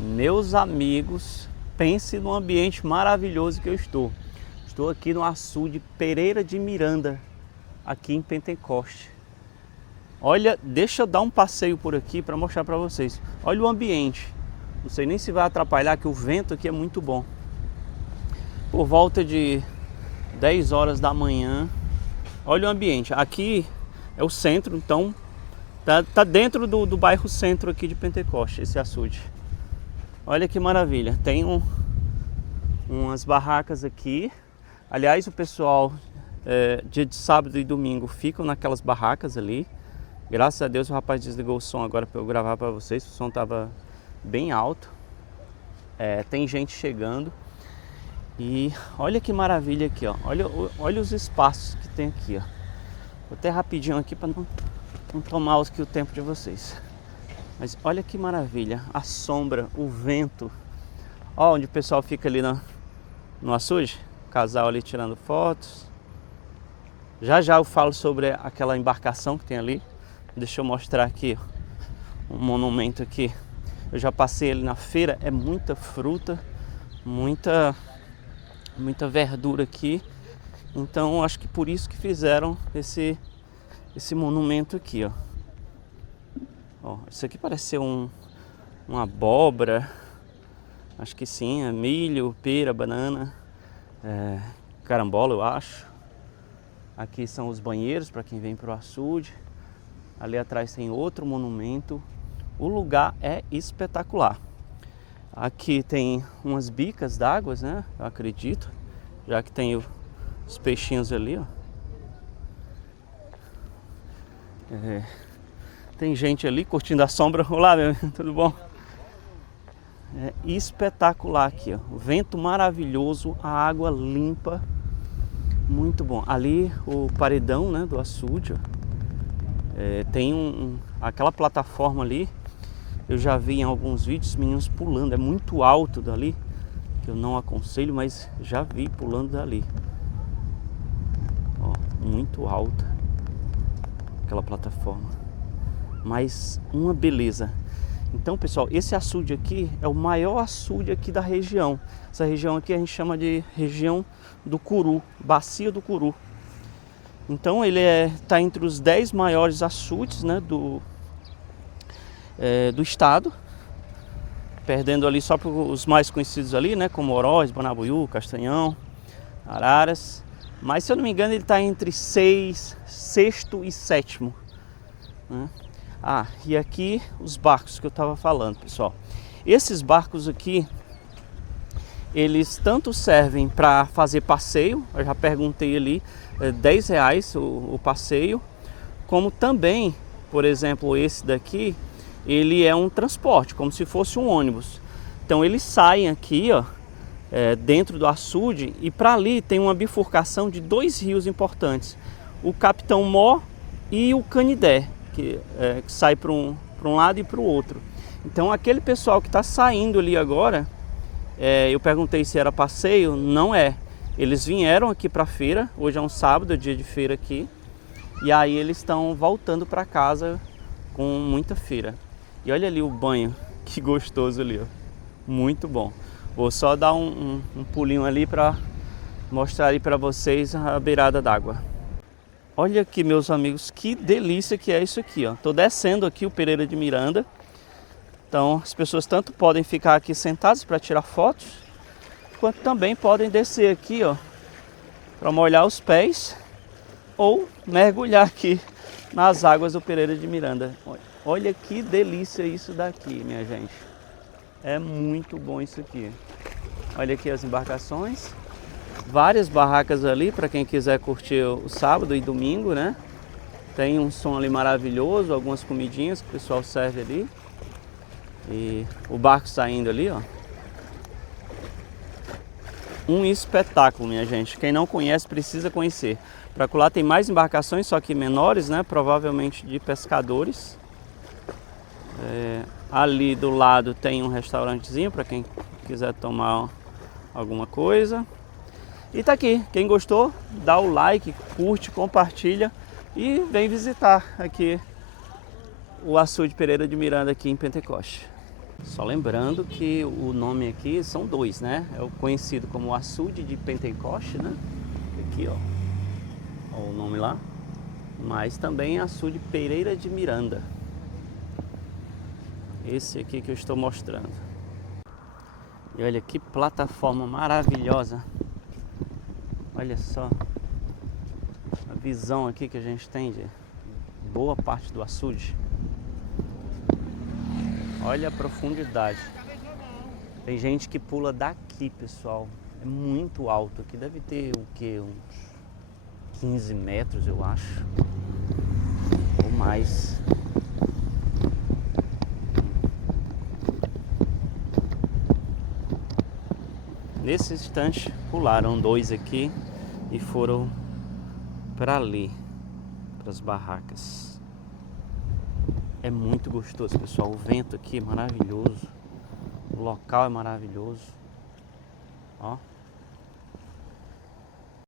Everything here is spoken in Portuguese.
Meus amigos, pense no ambiente maravilhoso que eu estou. Estou aqui no açude Pereira de Miranda, aqui em Pentecoste. Olha, deixa eu dar um passeio por aqui para mostrar para vocês. Olha o ambiente. Não sei nem se vai atrapalhar, que o vento aqui é muito bom. Por volta de 10 horas da manhã. Olha o ambiente. Aqui é o centro, então tá dentro do bairro centro aqui de Pentecoste, esse açude. Olha que maravilha. Tem umas barracas aqui. Aliás, o pessoal dia de sábado e domingo ficam naquelas barracas ali. Graças a Deus o rapaz desligou o som agora para eu gravar para vocês. O som estava bem alto. Tem gente chegando. E olha que maravilha aqui, ó. Olha os espaços que tem aqui, ó. Vou até rapidinho aqui para não tomar aqui o tempo de vocês. Mas olha que maravilha. A sombra, o vento. Ó, onde o pessoal fica ali no açude. Casal ali tirando fotos. Já já eu falo sobre aquela embarcação que tem ali. Deixa eu mostrar aqui um monumento aqui. Eu já passei ali na feira. É muita fruta, muita verdura aqui. Então acho que por isso que fizeram esse monumento aqui, ó. Ó, isso aqui parece ser uma abóbora. Acho que sim, é milho, pera, banana, carambola, eu acho. Aqui são os banheiros para quem vem para o açude. Ali atrás tem outro monumento. O lugar é espetacular. Aqui tem umas bicas d'água, né? Eu acredito. Já que tem os peixinhos ali, ó. Tem gente ali curtindo a sombra. Olá, meu amigo, tudo bom? É espetacular aqui, ó. O vento maravilhoso, a água limpa. Muito bom. Ali o paredão, né, do açude, ó. Tem aquela plataforma ali. Eu já vi em alguns vídeos meninos pulando. É muito alto dali, que eu não aconselho, mas já vi pulando dali. Ó, muito alta aquela plataforma. Mas uma beleza. Então, pessoal, esse açude aqui é o maior açude aqui da região. Essa região aqui a gente chama de região do Curu, Bacia do Curu. Então ele tá entre os 10 maiores açudes, né, do estado. Perdendo ali só para os mais conhecidos ali, né, como Oroz, Bonabuiú, Castanhão, Araras. Mas se eu não me engano ele está entre sexto e sétimo, né? Ah, e aqui os barcos que eu estava falando, pessoal. Esses barcos aqui, eles tanto servem para fazer passeio, eu já perguntei ali, R$10 o passeio, como também, por exemplo, esse daqui, ele é um transporte, como se fosse um ônibus. Então eles saem aqui, ó, dentro do açude, e para ali tem uma bifurcação de 2 rios importantes, o Capitão Mó e o Canidé, que sai para um lado e para o outro. Então aquele pessoal que está saindo ali agora, eu perguntei se era passeio, não é. Eles vieram aqui para a feira, hoje é um sábado, é dia de feira aqui, e aí eles estão voltando para casa com muita feira. E olha ali o banho, que gostoso ali, ó. Muito bom. Vou só dar um pulinho ali para mostrar aí para vocês a beirada d'água. Olha aqui, meus amigos, que delícia que é isso aqui, ó. Tô descendo aqui o Pereira de Miranda. Então as pessoas tanto podem ficar aqui sentadas para tirar fotos, quanto também podem descer aqui, ó, para molhar os pés ou mergulhar aqui nas águas do Pereira de Miranda. Olha que delícia isso daqui, minha gente. É muito bom isso aqui. Olha aqui as embarcações. Várias barracas ali para quem quiser curtir o sábado e domingo, né? Tem um som ali maravilhoso, algumas comidinhas que o pessoal serve ali. E o barco saindo ali, ó. Um espetáculo, minha gente. Quem não conhece precisa conhecer. Para lá tem mais embarcações, só que menores, né? Provavelmente de pescadores. Ali do lado tem um restaurantezinho para quem quiser tomar alguma coisa. E tá aqui, quem gostou, dá o like, curte, compartilha e vem visitar aqui o açude Pereira de Miranda aqui em Pentecoste. Só lembrando que o nome aqui são dois, né? É o conhecido como Açude de Pentecoste, né? Aqui, ó. Ó o nome lá. Mas também Açude Pereira de Miranda. Esse aqui que eu estou mostrando. E olha que plataforma maravilhosa. Olha só a visão aqui que a gente tem de boa parte do açude. Olha a profundidade. Tem gente que pula daqui, pessoal. É muito alto aqui. Deve ter o que? Uns 15 metros, eu acho. Ou mais. Nesse instante pularam dois aqui e foram para ali, para as barracas. É muito gostoso, pessoal. O vento aqui é maravilhoso. O local é maravilhoso. Ó.